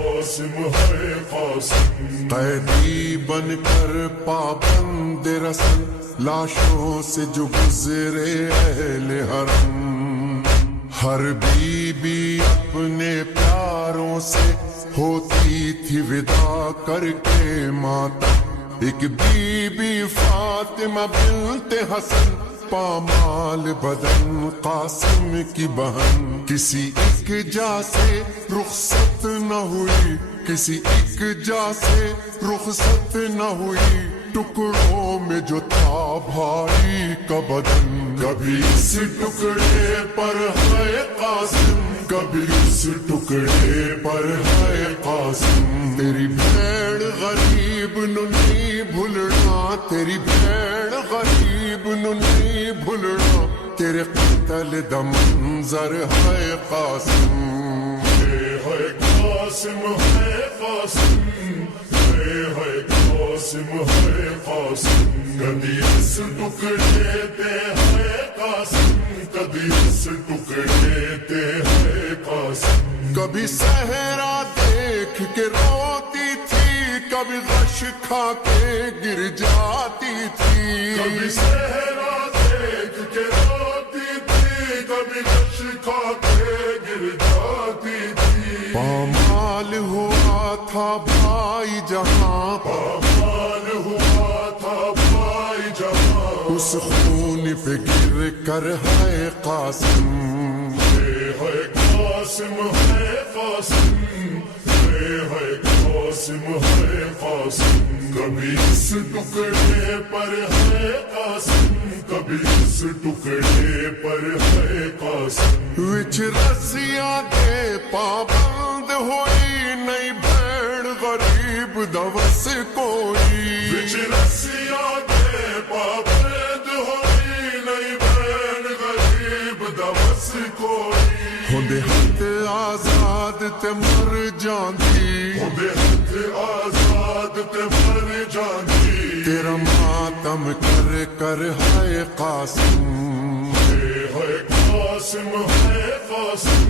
قاسم ہے قاسم، قیدی بن کر پابند رسن لاشوں سے جو گزرے اہل حرم، ہر بی بی اپنے پیاروں سے ہوتی تھی ودا کر کے ماتم، ایک بی بی فاطمہ بنت حسن پامال بدن قاسم کی بہن، کسی ایک جا سے رخصت نہ ہوئی، کسی ایک جا سے رخصت نہ ہوئی، ٹکڑوں میں جو تھا بھائی کا بدن، کبھی اس ٹکڑے پر ہے قاسم، کبھی اس ٹکڑے پر ہے قاسم، تیری بھیڑ غریب نو نہیں بھولنا، تیری بھیڑ غریب نو نہیں بھولنا، تیرے قتل دا منظر ہے قاسم، ہے قاسم ہے قاسم، ہے قاسم ہے قاسم، کبھی اس ٹکڑے پہ ہے قاسم، کبھی اس ٹکڑے پہ ہے قاسم، کبھی صحرا دیکھ کے روتی تھی، کبھی غش کھا کے گر جاتی تھی، کبھی صحرا دیکھ کے روتی تھی، کبھی غش کھا کے گر جاتی تھی، پامال ہوا تھا بھائی جہاں، پامال ہوا تھا بھائی جہاں، اس خون پہ گر کر ہے قاسم، ہے قاسم ہے قاسم، ہے قاسم ہے قاسم، کبھی اس ٹکڑے پر ہے قاسم، کبھی اس ٹکڑے پر ہے قاسم، وچ رسیاں دے پابند ہوئی، نئی بھیڑ غریب دوس کوئی، وچ رسیاں دے پابند ہوئی، نئی بھیڑ غریب دوس کوئی، ہوندے ہاتھ آزاد تے مر جاندی، ہوندے ہاتھ آزاد تے مر جاندی، تیرا ماتم کر کر ہے قاسم، ہے قاسم ہے قاسم،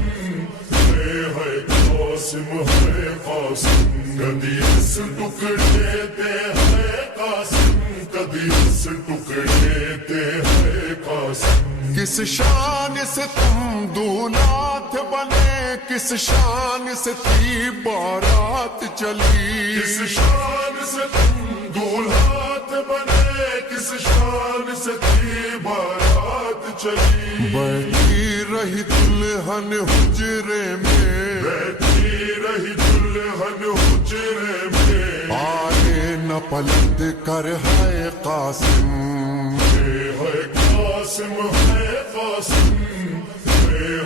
ہے قاسم ہے قاسم، کبھی اس ٹکڑے پہ ہے قاسم، کبھی اس ٹکڑے پہ ہے قاسم، کس شان سے تم دولات بنے، کس شان سے تھی بارات چلی، کس شان سے تم دولہات بنے، کس شان سے تھی بارات چلی، بیٹھی رہی دلہن حجرے میں، بیٹھی رہی دلہن حجرے میں، آئے نہ پلٹ کر ہے قاسم، ہے قاسم ہے قاسم،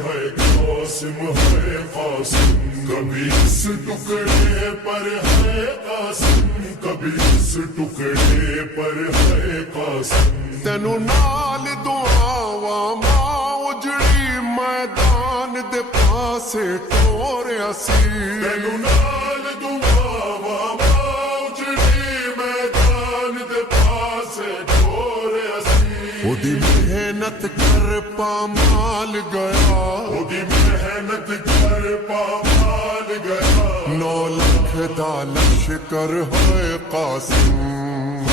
ہے قاسم ہے قاسم، کبھی اس ٹکڑے پر ہے قاسم، کبھی اس ٹکڑے پر ہے قاسم، تینو نال دعاواں ماں اجڑی میدان دے پاسے ٹوریا سی، تینو نال دعاواں ماں اجڑی میدان دے پاسے ٹوریا سی، او دی محنت کر پامال گیا، دی محنت کر پامال گیا، 9 لاکھ دا لشکر ہے قاسم،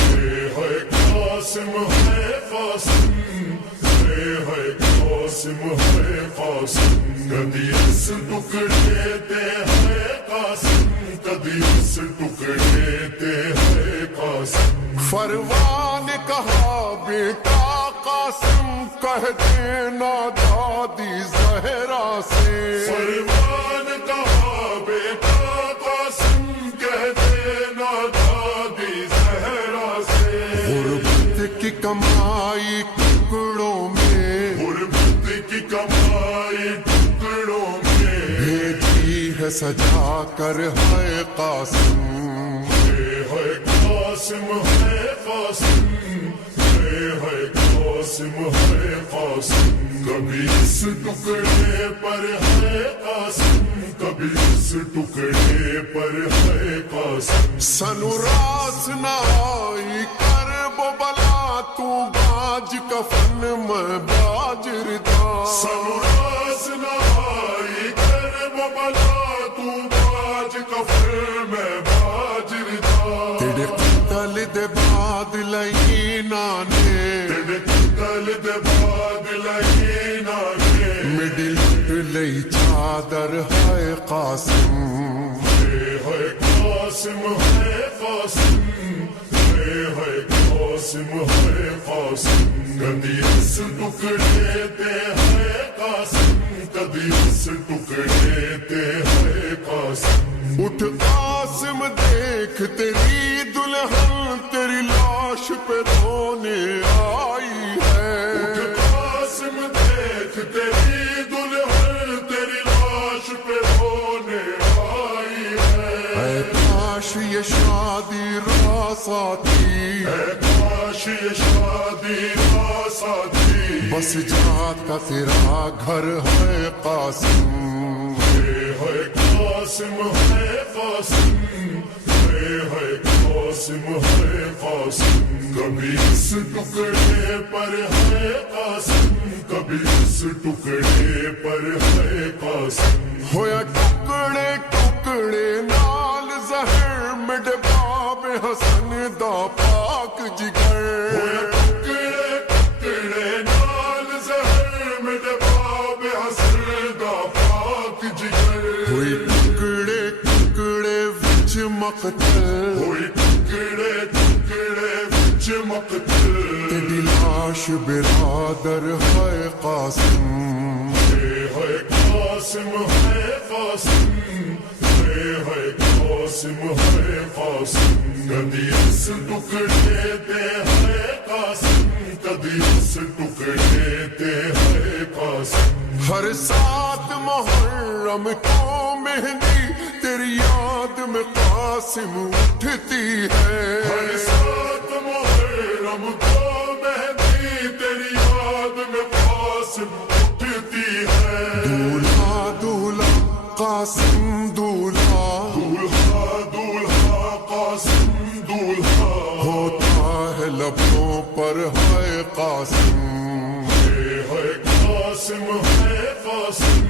ہے قاسم ہے قاسم، ہے قاسم ہے قاسم، کبھی اس ٹکڑے پہ ہے قاسم، کبھی اس ٹکڑے پہ ہے قاسم، فروا نے کہا بیٹا قاسم کہہ دینا دادی زہرا سے، فرمان کہا بیٹا قاسم کہہ دینا دادی زہرا سے، غربت کی کمائی ٹکڑوں میں، غربت کی کمائی ٹکڑوں میں، بھیجی ہے سجا کر ہے قاسم، ہے قاسم ہے قاسم، ہے قاسم ہے قاسم، کبھی اس ٹکڑے پر ہے قاسم، کبھی اس ٹکڑے پر ہے قاسم، سنو راس نہ آئی کرب و بلا، تو باج کفن میں باجر دا، سنو راس نہ آئی کرب و بلا، تو باج کفر میں باجر دا تیرے قتل دے بعد لئینا نے تیرے قتل دے بعد لئینا نے میری لٹ لئی چادر ہے قاسم ہے قاسم ہے قاسم ہے قاسم ہے قاسم کبھی اس ٹکڑے تے ہے قاسم کبھی اس ٹکڑے تے ہے قاسم اٹھ قاسم دیکھ تیری دلہن تیری لاش پہ رونے آئی ہے قاسم دیکھ تیری دلہن تیری لاش پہ رونے آئی ہے اے کاش یہ شادی راس آتی اے کاش یہ شادی راس آتی بس جاتا تیرا گھر ہے قاسم ہے قاسم ہے قاسم ہے قاسم ہے قاسم کبھی اس ٹکڑے پر ہے قاسم کبھی اس ٹکڑے پر ہے قاسم ہویا ٹکڑے ٹکڑے نال زہر میرے باب حسن دا پاک جگر ہویا ٹکڑے ٹکڑے نال زہر میرے باب حسن دا پاک جگر ہوئی ٹکڑے ٹکڑے وچ مقتل ہوئی ٹکڑے ٹکڑے وچ مقتل تیری لاش برادر ہے قاسم ہے قاسم ہے قاسم ہے قاسم ہے قاسم کبھی اس ٹکڑے تے ہے قاسم کبھی اس ٹکڑے تے ہے قاسم ہر سات محرم کو مہندی تیری یاد میں قاسم اٹھتی ہے ہر سات محرم کو مہندی تیری یاد میں قاسم اٹھتی ہے دولہا دولہا قاسم دولہا دولہا دولہا قاسم دولہا ہوتا ہے لبوں پر ہے قاسم ہے قاسم ہے قاسم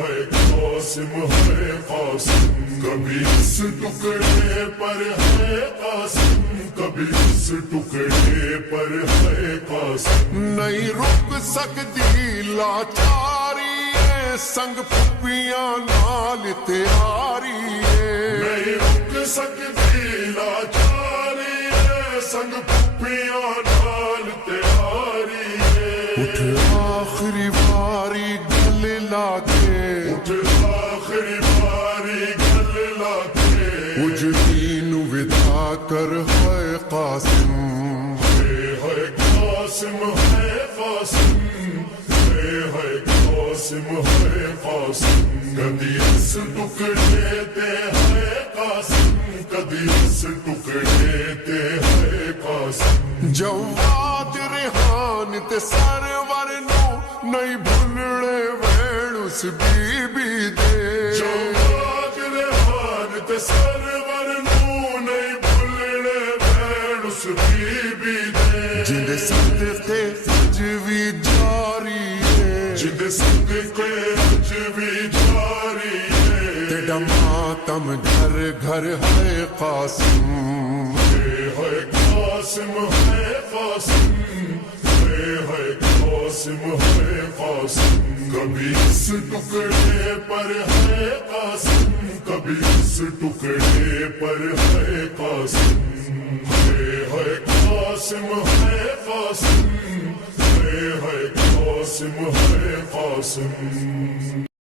ہے قاسم ہے قاسم کبھی اس ٹکڑے پر ہے قاسم کبھی اس ٹکڑے پر ہے قاسم نہیں رک سکتی لاچاری ہے سنگ پھپیاں نال تیاری ہے نہیں رک سکتی لاچاری ہے سنگ پھپیاں نال تیاری ہے اٹھ آخری باری گلے لا کے اٹھ آخری باری گل لا کے اجڑی نو ودا کر ہے قاسم ہے قاسم ہے قاسم ہے قاسم ہے قاسم کبھی اس ٹکڑے تے ہے قاسم کبھی اس ٹکڑے تے ہے قاسم جواد ریحان تے سرور نو نہیں بھولنے وین اس بی بی دے جواد ریحان تے سرور نو نہیں بھولنے وین اس بی بی دے جن صدقے اج بھی جاری ہے جن صدقے اج بھی جاری ہے تیرا ماتم گھر گھر ہے قاسم ہے قاسم ہے قاسم ہے قاسم ہے قاسم کبھی اس ٹکڑے پر ہے قاسم کبھی اس ٹکڑے پر ہے قاسم ہے قاسم ہے قاسم ہے قاسم ہے قاسم